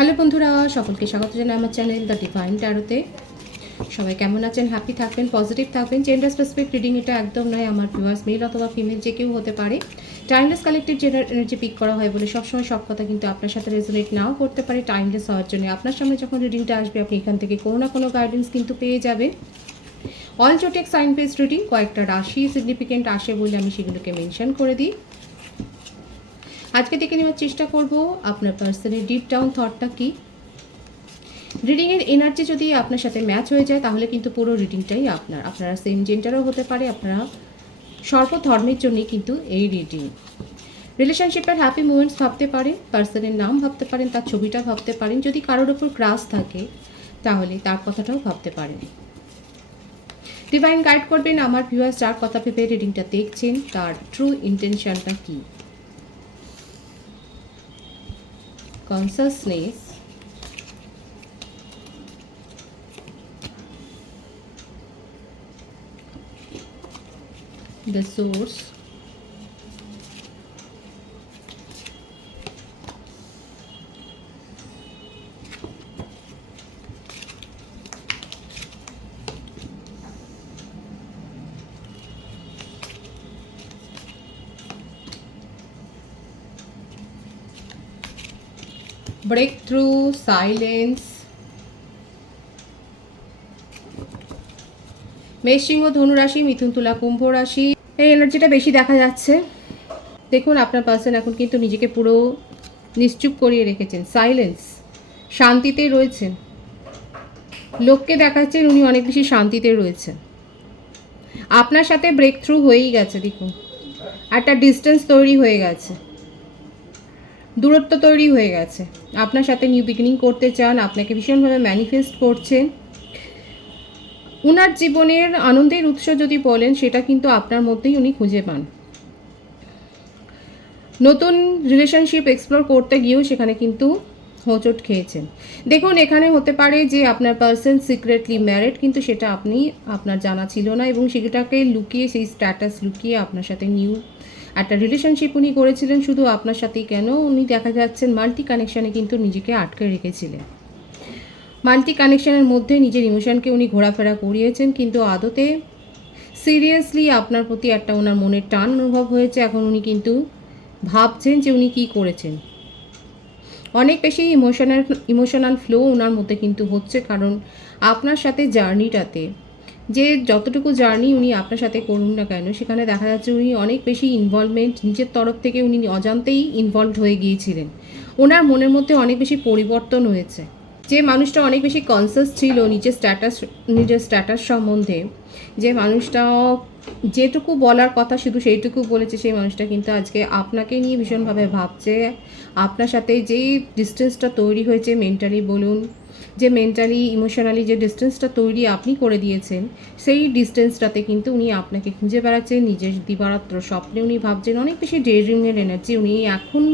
Hello বন্ধুরা, সকলকে স্বাগত জানাই আমার চ্যানেল দ্য ডিভাইন ট্যারোতে। সবাই কেমন আছেন? হ্যাপি থাকবেন, পজিটিভ থাকবেন। জেন্ডার স্পেসিফিক রিডিং এটা একদম নয়। আমার ভিউয়ার্স মেল অথবা ফিমেল যে কেউ হতে পারে। Timeless collective gender energy pick করা হয় বলে সবসময় সব কথা কিন্তু আপনার সাথে রেজোনেট নাও করতে পারে। টাইমলেস হওয়ার জন্য আপনার সামনে যখন রিডিংটা আসবে আপনি এখান থেকে কোনো না কোনো গাইডেন্স কিন্তু পেয়ে যাবেন। অল জোটেক সাইন বেসড রিডিং, কয়েকটা রাশি সিগনিফিকেন্ট আসে বলে আমি সেগুলোকে মেনশন করে দিই। আজকে দেখে নেওয়ার চেষ্টা করব আপনার পার্সনের ডিপ ডাউন থটটা কী। রিডিংয়ের এনার্জি যদি আপনার সাথে ম্যাচ হয়ে যায় তাহলে কিন্তু পুরো রিডিংটাই আপনারা সেম জেন্ডারও হতে পারে, আপনারা সর্বধর্মের জন্যই কিন্তু এই রিডিং। রিলেশনশিপের হ্যাপি মুমেন্টস ভাবতে পারেন, পার্সনের নাম ভাবতে পারেন, তার ছবিটা ভাবতে পারেন। যদি কারোর ওপর ক্রাশ থাকে তাহলে তার কথাটাও ভাবতে পারেন। ডিভাইন গাইড করবেন আমার ভিউয়ার্স যার কথা ভেবে রিডিংটা দেখছেন তার ট্রু ইন্টেনশনটা কী। Consciousness, the source, breakthrough, silence, মেষ, সিংহ, ধনু রাশি, মিথুন, তুলা, কুম্ভ রাশি। এই এনার্জিটা বেশি দেখা যাচ্ছে। দেখুন আপনার পার্সন এখন কিন্তু নিজেকে পুরো নিশ্চুপ করিয়ে রেখেছেন। সাইলেন্স, শান্তিতে রয়েছেন। লোককে দেখাচ্ছেন উনি অনেক বেশি শান্তিতে রয়েছেন। আপনার সাথে ব্রেক থ্রু হয়েই গেছে। দেখুন একটা ডিস্টেন্স তৈরি হয়ে গেছে, দূরত্ব তৈরি হয়ে গেছে। আপনার সাথে নিউ বিগিনিং করতে চান, আপনাকে ভীষণভাবে ম্যানিফেস্ট করছেন। উনার জীবনের আনন্দের উৎস যদি বলেন সেটা কিন্তু আপনার মধ্যেই উনি খুঁজে পান। নতুন রিলেশনশিপ এক্সপ্লোর করতে গিয়েও সেখানে কিন্তু হোঁচট খেয়েছেন। দেখুন এখানে হতে পারে যে আপনার পার্সন সিক্রেটলি ম্যারিড, কিন্তু সেটা আপনার জানা ছিল না এবং সেটাকে লুকিয়ে, সেই স্ট্যাটাস লুকিয়ে আপনার সাথে নিউ একটা রিলেশনশিপ উনি করেছিলেন। শুধু আপনার সাথেই কেন, উনি দেখা যাচ্ছেন মাল্টি কানেকশানে কিন্তু নিজেকে আটকে রেখেছিলেন। মাল্টি কানেকশানের মধ্যে নিজের ইমোশনকে উনি ঘোরাফেরা করিয়েছেন, কিন্তু আদতে সিরিয়াসলি আপনার প্রতি একটা ওনার মনের টান অনুভব হয়েছে। এখন উনি কিন্তু ভাবছেন যে উনি কী করেছেন। অনেক বেশি ইমোশনাল ফ্লো ওনার মধ্যে কিন্তু হচ্ছে, কারণ আপনার সাথে জার্নিটাতে যে যতটুকু জার্নি উনি আপনার সাথে করুন না কেন সেখানে দেখা যাচ্ছে উনি অনেক বেশি ইনভলভমেন্ট নিজের তরফ থেকে উনি অজান্তেই ইনভলভড হয়ে গিয়েছিলেন। ওনার মনের মধ্যে অনেক বেশি পরিবর্তন হয়েছে। যে মানুষটা অনেক বেশি কনসিয়াস ছিল নিজের স্ট্যাটাস সম্বন্ধে, যে মানুষটা যেটুকু বলার কথা শুধু সেইটুকু বলেছে, সেই মানুষটা কিন্তু আজকে আপনাকে নিয়ে ভীষণভাবে ভাবছে। আপনার সাথে যেই ডিস্টেন্সটা তৈরি হয়েছে, মেন্টালি বলুন, যে মেন্টালি ইমোশনালি যে ডিস্টেন্সটা তৈরি আপনি করে দিয়েছেন, সেই ডিস্টেন্সটাতে কিন্তু উনি আপনাকে খুঁজে বেড়াচ্ছেন। নিজের দিবারাত্র স্বপ্নে উনি ভাবছেন। অনেক বেশি ডে ড্রিমের এনার্জি। উনি এখন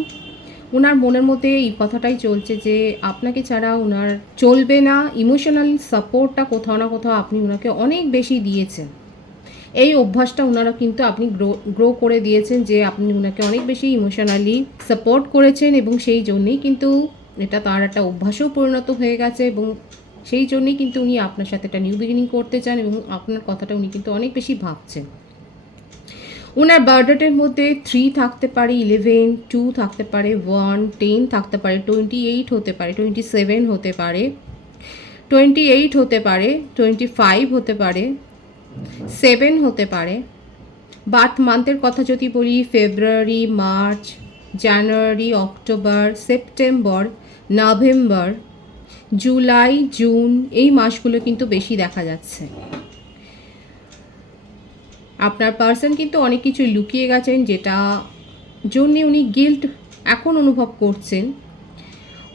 ওনার মনের মধ্যে এই কথাটাই চলছে যে আপনাকে ছাড়া ওনার চলবে না। ইমোশনাল সাপোর্টটা কোথাও না কোথাও আপনি ওনাকে অনেক বেশি দিয়েছেন। এই অভ্যাসটা ওনারা কিন্তু আপনি গ্রো করে দিয়েছেন, যে আপনি ওনাকে অনেক বেশি ইমোশনালি সাপোর্ট করেছেন এবং সেই জন্যেই কিন্তু এটা তার একটা অভ্যাসেও পরিণত হয়ে গেছে এবং সেই জন্যেই কিন্তু উনি আপনার সাথে একটা নিউ বিগিনিং করতে চান এবং আপনার কথাটা উনি কিন্তু অনেক বেশি ভাবছেন। ওনার বার্থডেটের মধ্যে 3 থাকতে পারে, 11, 2 থাকতে পারে, 1, 10 থাকতে পারে, 28 হতে পারে, 27 হতে পারে, 28 হতে পারে, 25 হতে পারে, 7 হতে পারে। বার্থ মান্থের কথা যদি বলি, February, March, January, October, September, November, July, June, এই মাসগুলো কিন্তু বেশি দেখা যাচ্ছে। আপনার পার্সন কিন্তু অনেক কিছু লুকিয়ে গেছেন, যেটা জন্যে উনি গিল্ট এখন অনুভব করছেন।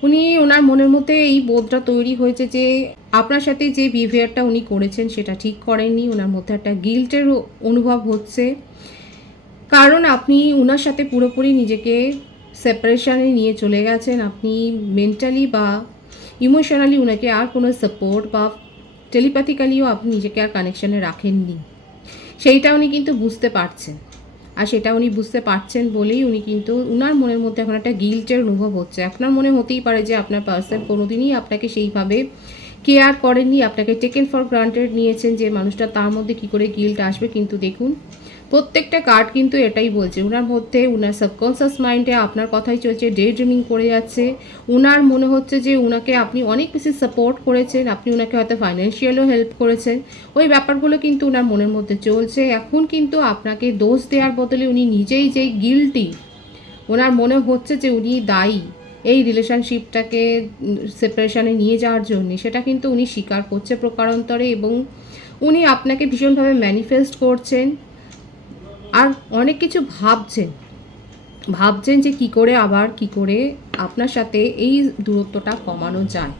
উনি ওনার মনের মধ্যে এই বোধটা তৈরি হয়েছে যে আপনার সাথে যে বিহেভিয়ারটা উনি করেছেন সেটা ঠিক করেননি। ওনার মধ্যে একটা গিল্টের অনুভব হচ্ছে, কারণ আপনি ওনার সাথে পুরোপুরি নিজেকে সেপারেশানে নিয়ে চলে গেছেন। আপনি মেন্টালি বা ইমোশনালি ওনাকে আর কোনো সাপোর্ট বা টেলিপ্যাথিক্যালিও আপনি নিজেকে আর কানেকশানে রাখেননি। সেইটা উনি কিন্তু বুঝতে পারছেন। আর সেটা উনি বুঝতে পারছেন বলেই উনি কিন্তু উনার মনের মধ্যে এখন একটা গিল্টের অনুভব হচ্ছে। আপনার মনে হতেই পারে যে আপনার পার্সন কোনোদিনই আপনাকে সেইভাবে কেয়ার করেননি, আপনাকে টেকেন ফর গ্রান্টেড নিয়েছেন যে মানুষটা, তার মধ্যে কী করে গিল্ট আসবে। কিন্তু দেখুন প্রত্যেকটা কার্ড কিন্তু এটাই বলছে, ওনার মধ্যে ওনার সাবকনসিয়াস মাইন্ডে আপনার কথাই চলছে, ডে ড্রিমিং করে যাচ্ছে। ওনার মনে হচ্ছে যে ওনাকে আপনি অনেক বেশি সাপোর্ট করেছেন, আপনি ওনাকে হয়তো ফাইন্যান্সিয়ালও হেল্প করেছেন, ওই ব্যাপারগুলো কিন্তু ওনার মনের মধ্যে চলছে। এখন কিন্তু আপনাকে দোষ দেওয়ার বদলে উনি নিজেই যেই গিল্টি, ওনার মনে হচ্ছে যে উনি দায়ী এই রিলেশনশিপটাকে সেপারেশনে নিয়ে যাওয়ার জন্য, সেটা কিন্তু উনি স্বীকার করছে প্রকারান্তরে, এবং উনি আপনাকে ভীষণভাবে ম্যানিফেস্ট করছেন আর অনেক কিছু ভাবছেন যে কি করে আপনার সাথে এই দূরত্বটা কমানো যায়,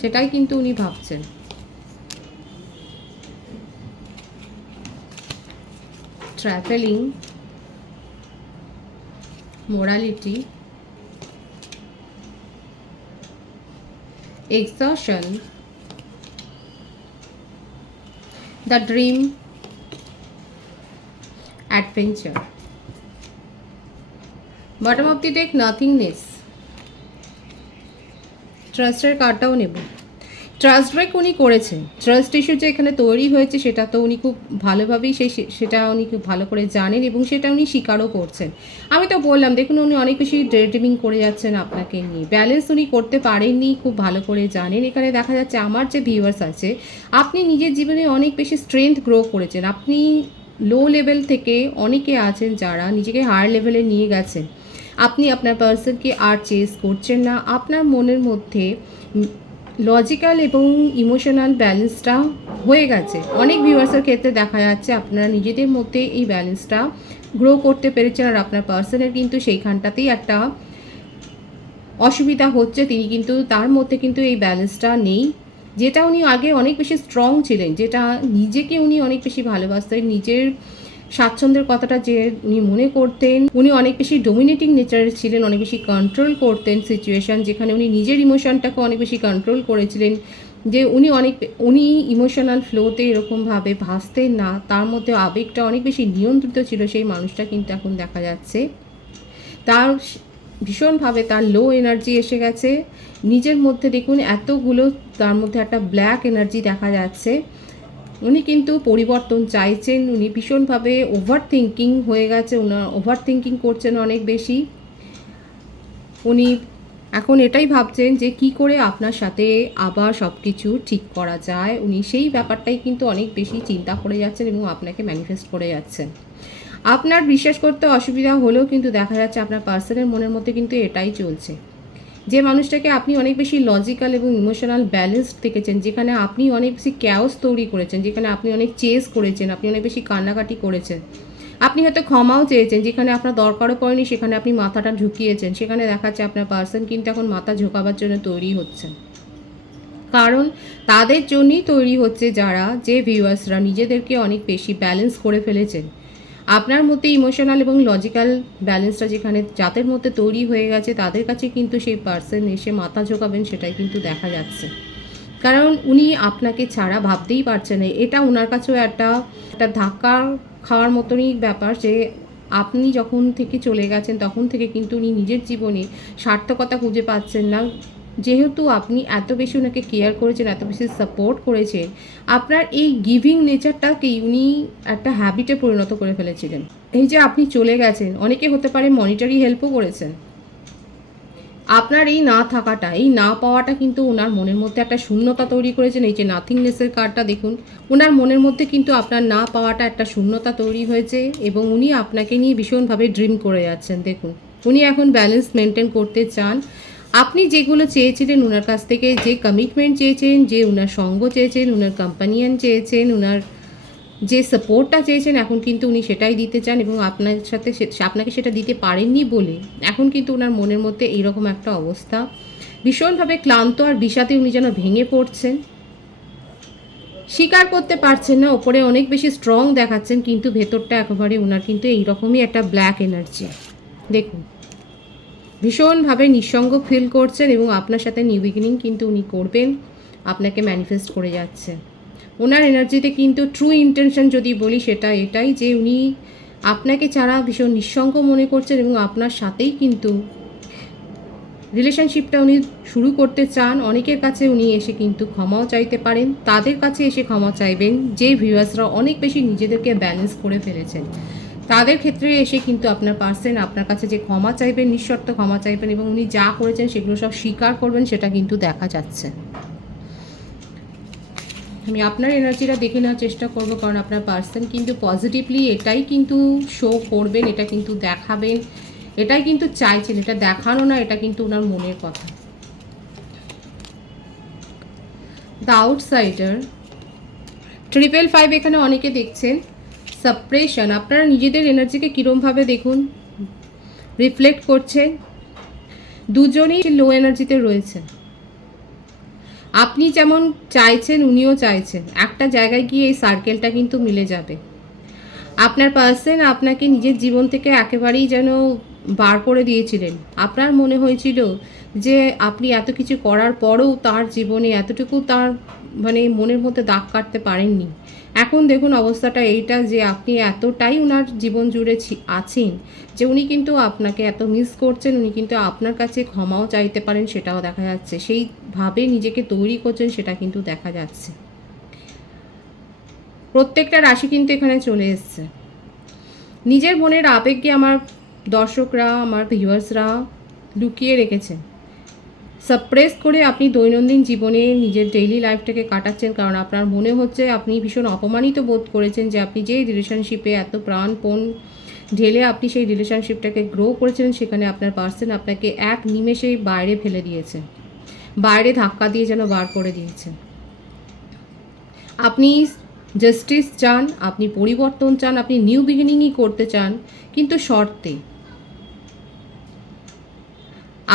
সেটাই কিন্তু উনি ভাবছেন। Travelling, morality, exhaustion, the dream, adventure. Bottom of the deck, nothingness. ট্রাস্টের কার্ডটাও নেব। ট্রাস্ট ব্রেক উনি করেছেন, ট্রাস্ট ইস্যু যে এখানে তৈরি হয়েছে সেটা তো উনি খুব ভালোভাবেই সেটা উনি খুব ভালো করে জানেন এবং সেটা উনি স্বীকারও করছেন। আমি তো বললাম, দেখুন উনি অনেক বেশি ড্রিমিং করে যাচ্ছেন আপনাকে নিয়ে, ব্যালেন্স উনি করতে পারেননি, খুব ভালো করে জানেন। এখানে দেখা যাচ্ছে আমার যে ভিউয়ার্স আছে, আপনি নিজের জীবনে অনেক বেশি স্ট্রেংথ গ্রো করেছেন। আপনি লো লেভেল থেকে অনেকে আছেন যারা নিজেকে হায়ার লেভেলে নিয়ে গেছেন। আপনি আপনার পার্সনকে আর চেস করছেন না, আপনার মনের মধ্যে লজিক্যাল এবং ইমোশনাল ব্যালেন্সটা হয়ে গেছে। অনেক ভিউয়ার্সের ক্ষেত্রে দেখা যাচ্ছে আপনারা নিজেদের মধ্যে এই ব্যালেন্সটা গ্রো করতে পেরেছেন, আর আপনার পার্সনের কিন্তু সেইখানটাতেই একটা অসুবিধা হচ্ছে, তিনি কিন্তু তার মধ্যে কিন্তু এই ব্যালেন্সটা নেই। যেটা উনি আগে অনেক বেশি স্ট্রং ছিলেন, যেটা নিজেকে উনি অনেক বেশি ভালোবাসতেন, নিজের স্বাচ্ছন্দ্যের কথাটা যে উনি মনে করতেন, উনি অনেক বেশি ডোমিনেটিং নেচারের ছিলেন, অনেক বেশি কন্ট্রোল করতেন সিচুয়েশান, যেখানে উনি নিজের ইমোশনটাকে অনেক বেশি কন্ট্রোল করেছিলেন, যে উনি ইমোশনাল ফ্লোতে এরকমভাবে ভাসতেন না, তার মধ্যে আবেগটা অনেক বেশি নিয়ন্ত্রিত ছিল। সেই মানুষটা কিন্তু এখন দেখা যাচ্ছে তার ভীষণভাবে তার লো এনার্জি এসে গেছে নিজের মধ্যে। দেখুন এতগুলো, তার মধ্যে একটা ব্ল্যাক এনার্জি দেখা যাচ্ছে। উনি কিন্তু পরিবর্তন চাইছেন, উনি ভীষণভাবে ওভার থিঙ্কিং হয়ে গেছে, ওভার থিঙ্কিং করছেন অনেক বেশি। উনি এখন এটাই ভাবছেন যে কি করে আপনার সাথে আবার সব কিছু ঠিক করা যায়, উনি সেই ব্যাপারটাই কিন্তু অনেক বেশি চিন্তা করে যাচ্ছেন এবং আপনাকে ম্যানিফেস্ট করে যাচ্ছেন। আপনার বিশ্বাস করতে অসুবিধা হলেও কিন্তু দেখা যাচ্ছে আপনার পার্সনের মনের মধ্যে কিন্তু এটাই চলছে, যে মানুষটাকে আপনি অনেক বেশি লজিক্যাল এবং ইমোশনাল ব্যালেন্সড দেখেছেন, যেখানে আপনি অনেক বেশি ক্যাওস তৈরি করেছেন, যেখানে আপনি অনেক চেস করেছেন, আপনি অনেক বেশি কান্নাকাটি করেছেন, আপনি হয়তো ক্ষমাও চেয়েছেন, যেখানে আপনার দরকারও পড়েনি সেখানে আপনি মাথাটা ঝুঁকিয়েছেন। সেখানে দেখাচ্ছে আপনার পার্সন কিন্তু এখন মাথা ঝোঁকাবার জন্য তৈরি হচ্ছেন, কারণ তাদের জন্যই তৈরি হচ্ছে যারা, যে ভিউয়ার্সরা নিজেদেরকে অনেক বেশি ব্যালেন্স করে ফেলেছেন। আপনার মধ্যে ইমোশনাল এবং লজিক্যাল ব্যালেন্সটা যেখানে যাদের মধ্যে তৈরি হয়ে গেছে, তাদের কাছে কিন্তু সেই পার্সন এসে মাথা ঝোঁকাবেন, সেটাই কিন্তু দেখা যাচ্ছে। কারণ উনি আপনাকে ছাড়া ভাবতেই পারছেন না। এটা ওনার কাছেও একটা ধাক্কা খাওয়ার মতনই ব্যাপার, যে আপনি যখন থেকে চলে গেছেন তখন থেকে কিন্তু উনি নিজের জীবনে সার্থকতা খুঁজে পাচ্ছেন না। যেহেতু আপনি এত বেশি ওনাকে কেয়ার করেছেন, এত বেশি সাপোর্ট করেছেন, আপনার এই গিভিং নেচারটাকেই উনি একটা হ্যাবিটে পরিণত করে ফেলেছিলেন। এই যে আপনি চলে গেছেন, অনেকে হতে পারে মনিটারি হেল্পও করেছেন। আপনার এই না থাকাটা, এই না পাওয়াটা কিন্তু ওনার মনের মধ্যে একটা শূন্যতা তৈরি করেছেন। এই যে নাথিংনেসের কার্ডটা দেখুন, ওনার মনের মধ্যে কিন্তু আপনার না পাওয়াটা একটা শূন্যতা তৈরি হয়েছে এবং উনি আপনাকে নিয়ে ভীষণভাবে ড্রিম করে যাচ্ছেন। দেখুন উনি এখন ব্যালেন্স মেনটেন করতে চান। আপনি যেগুলো চেয়েছিলেন ওনার কাছ থেকে, যে কমিটমেন্ট চেয়েছেন, যে ওনার সঙ্গ চেয়েছেন, ওনার কম্পানিয়ান চেয়েছেন, ওনার যে সাপোর্টটা চেয়েছেন, এখন কিন্তু উনি সেটাই দিতে চান এবং আপনাকে সেটা দিতে পারেননি বলে এখন কিন্তু ওনার মনের মধ্যে এইরকম একটা অবস্থা, ভীষণভাবে ক্লান্ত আর বিষাদে উনি যেন ভেঙে পড়ছেন, স্বীকার করতে পারছেন না। ওপরে অনেক বেশি স্ট্রং দেখাচ্ছেন কিন্তু ভেতরটা একেবারে ওনার কিন্তু এইরকমই একটা ব্ল্যাক এনার্জি। দেখুন ভীষণভাবে নিঃসঙ্গ ফিল করছেন এবং আপনার সাথে নিউ বিগিনিং কিন্তু উনি করবেন, আপনাকে ম্যানিফেস্ট করে যাচ্ছে। ওনার এনার্জিতে কিন্তু ট্রু ইন্টেনশন যদি বলি সেটা এটাই, যে উনি আপনাকে ছাড়া ভীষণ নিঃসঙ্গ মনে করছেন এবং আপনার সাথেই কিন্তু রিলেশনশিপটা উনি শুরু করতে চান। অনেকের কাছে উনি এসে কিন্তু ক্ষমাও চাইতে পারেন। তাদের কাছে এসে ক্ষমা চাইবেন যে ভিউয়ার্সরা অনেক বেশি নিজেদেরকে ব্যালেন্স করে ফেলেছেন। তাদের ক্ষেত্রে এসে কিন্তু আপনার পার্সন আপনার কাছে যে ক্ষমা চাইবেন, নিঃশর্ত ক্ষমা চাইবেন এবং উনি যা করেছেন সেগুলো সব স্বীকার করবেন, সেটা কিন্তু দেখা যাচ্ছে। আমি আপনার এনার্জিটা দেখে নেওয়ার চেষ্টা করব, কারণ আপনার পার্সন কিন্তু পজিটিভলি এটাই কিন্তু শো করবেন, এটা কিন্তু দেখাবেন, এটাই কিন্তু চাইছেন। এটা দেখানো না, এটা কিন্তু ওনার মনের কথা। দ্য আউটসাইডার, 555 এখানে অনেকে দেখছেন সাপ্রেশন। আপনারা নিজেদের এনার্জিকে কীরমভাবে দেখুন রিফ্লেক্ট করছে। দুজনেই লো এনার্জিতে রয়েছে। আপনি যেমন চাইছেন উনিও চাইছেন, একটা জায়গায় গিয়ে এই সার্কেলটা কিন্তু মিলে যাবে। আপনার পার্সন আপনাকে নিজের জীবন থেকে একেবারেই যেন বার করে দিয়েছিলেন। আপনার মনে হয়েছিল যে আপনি এত কিছু করার পরেও তার জীবনে এতটুকু তার মানে মনের মধ্যে দাগ কাটতে পারেননি। এখন দেখুন অবস্থাটা এইটা যে আপনি এতটাই ওনার জীবন জুড়ে আছেন যে উনি কিন্তু আপনাকে এত মিস করছেন, উনি কিন্তু আপনার কাছে ক্ষমাও চাইতে পারেন, সেটাও দেখা যাচ্ছে। সেইভাবে নিজেকে তৈরি করছেন, সেটা কিন্তু দেখা যাচ্ছে। প্রত্যেকটা রাশি কিন্তু এখানে চলে এসছে। নিজের মনের আবেগকে আমার দর্শকরা, আমার ভিউয়ার্সরা লুকিয়ে রেখেছেন, সাপ্রেস করে আপনি দৈনন্দিন জীবনে নিজের ডেইলি লাইফটাকে কাটাচ্ছেন। কারণ আপনার মনে হচ্ছে আপনি ভীষণ অপমানিত বোধ করেছেন যে আপনি যেই রিলেশনশিপে এত প্রাণপণ ঢেলে আপনি সেই রিলেশনশিপটাকে গ্রো করেছিলেন, সেখানে আপনার পার্সন আপনাকে এক নিমেষেই বাইরে ফেলে দিয়েছে, বাইরে ধাক্কা দিয়ে যেন বার করে দিয়েছে। আপনি জাস্টিস চান, আপনি পরিবর্তন চান, আপনি নিউ বিগিনিংই করতে চান, কিন্তু শর্তে।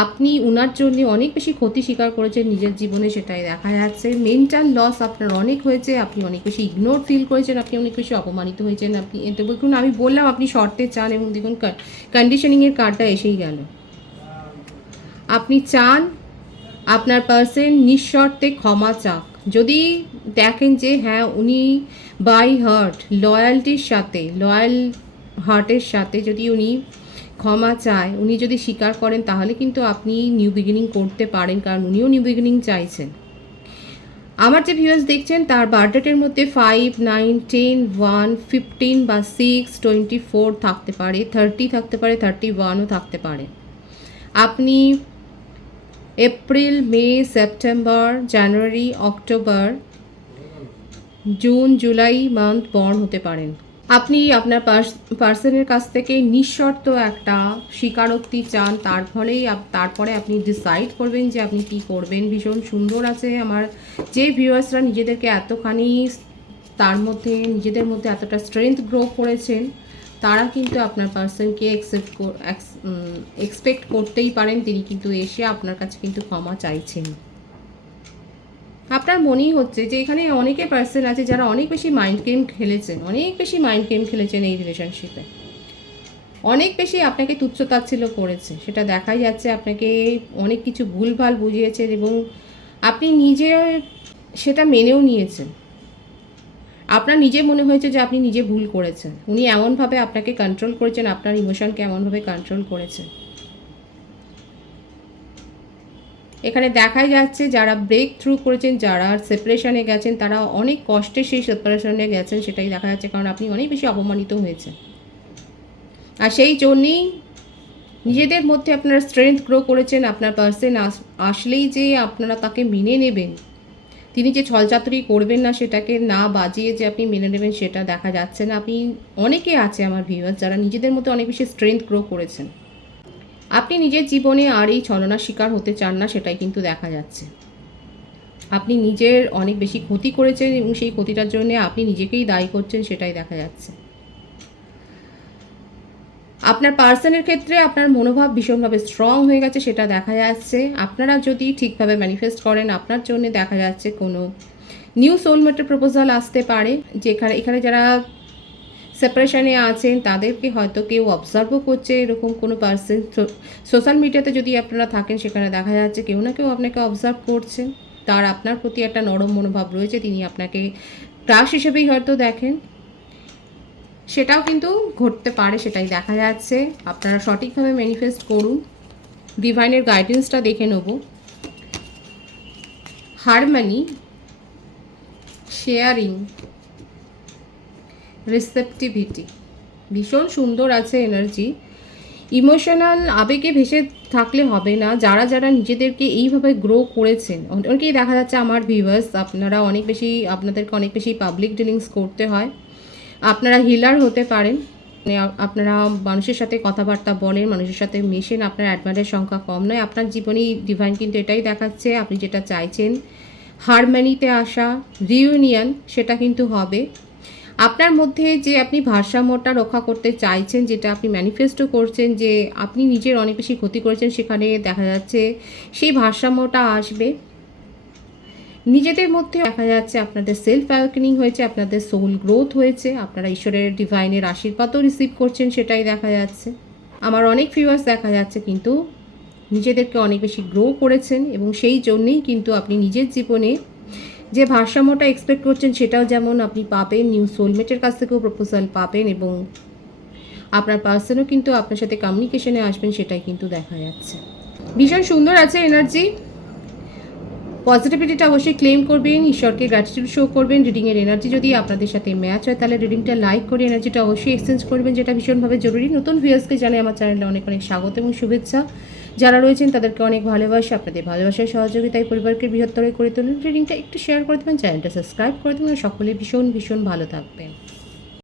আপনি উনার জন্য অনেক বেশি ক্ষতি স্বীকার করেছেন নিজের জীবনে, সেটাই দেখা যাচ্ছে। মেন্টাল লস আপনার অনেক হয়েছে, আপনি অনেক বেশি ইগনোর ফিল করেছেন, আপনি অনেক বেশি অপমানিত হয়েছেন। আপনি দেখুন, আমি বললাম আপনি শর্তে চান এবং দেখুন কন্ডিশনিংয়ের কার্ডটা এসেই গেল। আপনি চান আপনার পার্সন নিঃশর্তে ক্ষমা চাক। যদি দেখেন যে হ্যাঁ উনি বাই হার্ট লয়ালটির সাথে, লয়াল হার্টের সাথে যদি উনি ক্ষমা চায়, উনি যদি স্বীকার করেন, তাহলে কিন্তু আপনি নিউ বিগিনিং করতে পারেন, কারণ উনিও নিউ বিগিনিং চাইছেন। আমার যে ভিউয়ার্স দেখছেন তার বার্থডেটের মধ্যে 5, 9, 10, 1, 15 বা 6, 24 থাকতে পারে, 30 থাকতে পারে, 31ও থাকতে পারে। আপনি April, May, September, January, October, June, July month born হতে পারেন। আপনি আপনার পার্সনের কাছ থেকে নিঃশর্ত একটা স্বীকারোক্তি চান, তারপরে আপনি ডিসাইড করবেন যে আপনি কি করবেন। ভীষণ সুন্দর আছে আমার যে ভিউয়ার্সরা নিজেদেরকে এতখানি তার মধ্যে নিজেদের মধ্যে এতটা স্ট্রেংথ গ্রো করেছেন, তারা কিন্তু আপনার পার্সনকে এক্সপেক্ট করতেই পারেন তিনি কিন্তু এসে আপনার কাছে কিন্তু ক্ষমা চাইছেন। আপনার মনেই হচ্ছে যে এখানে অনেকে পার্সন আছে যারা অনেক বেশি মাইন্ড গেম খেলেছেন, এই রিলেশনশিপে অনেক বেশি আপনাকে তুচ্ছ-তাচ্ছিল্য করেছে, সেটা দেখাই যাচ্ছে। আপনাকে অনেক কিছু ভুলভাল বুঝিয়েছেন এবং আপনি নিজে সেটা মেনেও নিয়েছেন। আপনার নিজে মনে হয়েছে যে আপনি নিজে ভুল করেছেন। উনি এমনভাবে আপনাকে কন্ট্রোল করেছেন, আপনার ইমোশনকে এমনভাবে কন্ট্রোল করেছেন। এখানে দেখাই যাচ্ছে যারা ব্রেক থ্রু করেছেন, যারা সেপারেশনে গেছেন, তারা অনেক কষ্টে সেই সেপারেশনে গেছেন, সেটাই দেখা যাচ্ছে। কারণ আপনি অনেক বেশি অপমানিত হয়েছেন, আর সেই জন্যেই নিজেদের মধ্যে আপনারা স্ট্রেংথ গ্রো করেছেন। আপনার পার্সন আসলেই যে আপনারা তাকে মেনে নেবেন, তিনি যে ছলচাতুরি করবেন না, সেটাকে না বাজিয়ে যে আপনি মেনে নেবেন, সেটা দেখা যাচ্ছে না। আপনি অনেকে আছে আমার ভিউয়ার্স যারা নিজেদের মধ্যে অনেক বেশি স্ট্রেংথ গ্রো করেছেন। আপনি নিজের জীবনে আর এই ছলনার শিকার হতে চান না, সেটাই কিন্তু দেখা যাচ্ছে। আপনি নিজের অনেক বেশি ক্ষতি করেছেন এবং সেই ক্ষতিটার জন্য আপনি নিজেকেই দায়ী করছেন, সেটাই দেখা যাচ্ছে। আপনার পার্সনের ক্ষেত্রে আপনার মনোভাব ভীষণভাবে স্ট্রং হয়ে গেছে, সেটা দেখা যাচ্ছে। আপনারা যদি ঠিকভাবে ম্যানিফেস্ট করেন, আপনার জন্য দেখা যাচ্ছে কোনো নিউ সোলমেটের প্রপোজাল আসতে পারে। এখানে যারা সেপারেশনে আছেন তাদেরকে হয়তো কেউ অবজার্ভও করছে, এরকম কোনো পার্সন। সোশ্যাল মিডিয়াতে যদি আপনারা থাকেন, সেখানে দেখা যাচ্ছে কেউ না কেউ আপনাকে অবজার্ভ করছেন, তার আপনার প্রতি একটা নরম মনোভাব রয়েছে, তিনি আপনাকে ক্রাশ হিসেবেই হয়তো দেখেন। সেটাও কিন্তু ঘটতে পারে, সেটাই দেখা যাচ্ছে। আপনারা সঠিকভাবে ম্যানিফেস্ট করুন। ডিভাইনের গাইডেন্সটা দেখে নেব। হারমনি, শেয়ারিং, রিসেপটিভিটি, ভীষণ সুন্দর আছে এনার্জি। ইমোশনাল আবেগে ভেসে থাকলে হবে না। যারা যারা নিজেদেরকে এইভাবে গ্রো করেছেন, অনেকেই দেখা যাচ্ছে আমার ভিউয়ার্স, আপনারা আপনাদেরকে অনেক বেশি পাবলিক ডিলিংস করতে হয়। আপনারা হিলার হতে পারেন, মানে আপনারা মানুষের সাথে কথাবার্তা বলেন, মানুষের সাথে মেশেন, আপনার অ্যাডমায়ারের সংখ্যা কম নয়। আপনার জীবনেই ডিভাইন কিন্তু এটাই দেখাচ্ছে, আপনি যেটা চাইছেন হারমনিতে আসা, রিউনিয়ন, সেটা কিন্তু হবে। আপনার মধ্যে যে আপনি ভারসাম্যটা রক্ষা করতে চাইছেন, যেটা আপনি ম্যানিফেস্টও করছেন, যে আপনি নিজের অনেক বেশি ক্ষতি করেছেন, সেখানে দেখা যাচ্ছে সেই ভারসাম্যটা আসবে। নিজেদের মধ্যে দেখা যাচ্ছে আপনাদের সেলফ অ্যাওয়েকেনিং হয়েছে, আপনাদের সোল গ্রোথ হয়েছে, আপনারা ঈশ্বরের ডিভাইনের আশীর্বাদও রিসিভ করছেন, সেটাই দেখা যাচ্ছে। আমার অনেক ভিউয়ার্স দেখা যাচ্ছে কিন্তু নিজেদেরকে অনেক বেশি গ্রো করেছেন, এবং সেই জন্যেই কিন্তু আপনি নিজের জীবনে যে ভারসাম্যটা এক্সপেক্ট করছেন সেটাও যেমন আপনি পাবেন, নিউ সোলমেটের কাছ থেকেও প্রপোজাল পাবেন, এবং আপনার পার্সনও কিন্তু আপনার সাথে কমিউনিকেশনে আসবেন, সেটাই কিন্তু দেখা যাচ্ছে। ভীষণ সুন্দর আছে এনার্জি। পজিটিভিটিটা অবশ্যই ক্লেম করবেন, ঈশ্বরকে গ্র্যাটিটিউড শো করবেন। রিডিংয়ের এনার্জি যদি আপনাদের সাথে ম্যাচ হয় তাহলে রিডিংটা লাইক করে এনার্জিটা অবশ্যই এক্সচেঞ্জ করবেন, যেটা ভীষণভাবে জরুরি। নতুন ভিউয়ার্সকে জানাই আমার চ্যানেলে অনেক অনেক স্বাগত এবং শুভেচ্ছা। যারা রয়েছেন তাদেরকে অনেক ভালোবাসা, আপনাদের ভালোবাসায় সহযোগিতায় পরিবারকে বৃহত্তর করে তুলুন। রিডিংটা একটু শেয়ার করে দেবেন, চ্যানেলটা সাবস্ক্রাইব করে দেবেন। সকলে ভীষণ ভীষণ ভালো থাকবেন।